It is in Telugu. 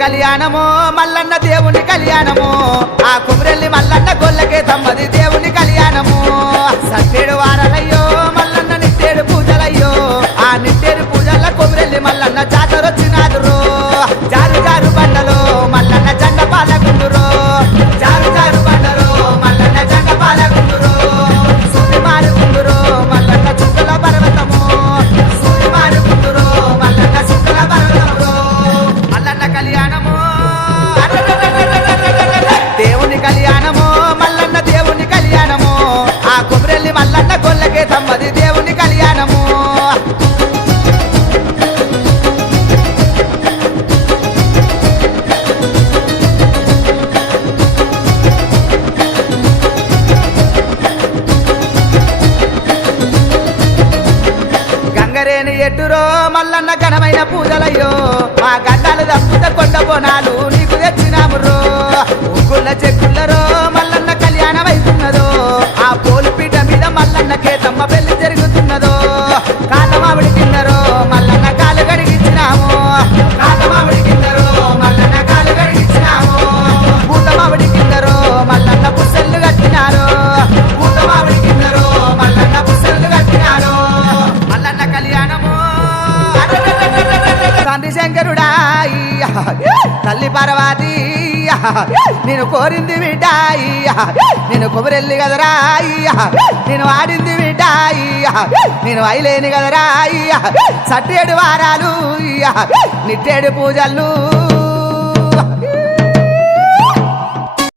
కళ్యాణమో మల్లన్న దేవుని కళ్యాణమో ఆ కుమరెల్లి మల్లన్న గొల్లకే తమ్మది దేవుని కళ్యాణమో సట్టేడు వారాలయ్యో మల్లన్న నిట్టేడు పూజలయ్యో ఆ నిట్టేడు పూజల కుమరెల్లి మల్లన్న జాతరొచ్చినాదురో జారు జారు బండలో మల్లన్న జెండ పాలగుండురో జారు జారు బండలో మల్లన్న జెండ పాలగుండురో సూది మారుకుందురో మల్లన్న చుక్కల పర్వతము సూది మారుకుందురో మల్లన్న చుక్కల పర్వతము మల్లన్న కళ్యాణము దేవుని కళ్యాణము మల్లన్న దేవుని కళ్యాణము ఆ కుమరెల్లి మల్లన్న గొల్లకే తమ్మది దేవుని కళ్యాణము గంగరేని ఎట్టురో మల్లన్న ఘనమైన పూజలయ్యో మా గండాలు తప్పుత కొండ బోనాలు నీకు తెచ్చినామురో ఉగ్గుల చెక్కులరో మల్లన్న కళ్యాణం అవుతున్నదో ఆ పోలుపీట మీద మల్లన్న కేతమ్మ పెళ్లి జరుగుతున్నదో కాతమావిడి కిందరో మల్లన్న కాలు గడిగించినాము కాతమావిడి కిందరో మల్లన్న కాలు గడిగించినాము పూతమావిడి కిందరో మల్లన్న పుస్తలు కట్టినారు పూతమావిడి కిందరో మల్లన్న పుస్తలు కట్టినారు మల్లన్న కళ్యాణము తండ్రి శంకరుడా తల్లి పర్వతి నేను కోరింది బిడ్డాయి నేను కుమరెల్లి కదరా నేను ఆడింది బిడ్డాయి నేను అయిలేని కదరా సట్టేడు వారాలు నిట్టేడు పూజలు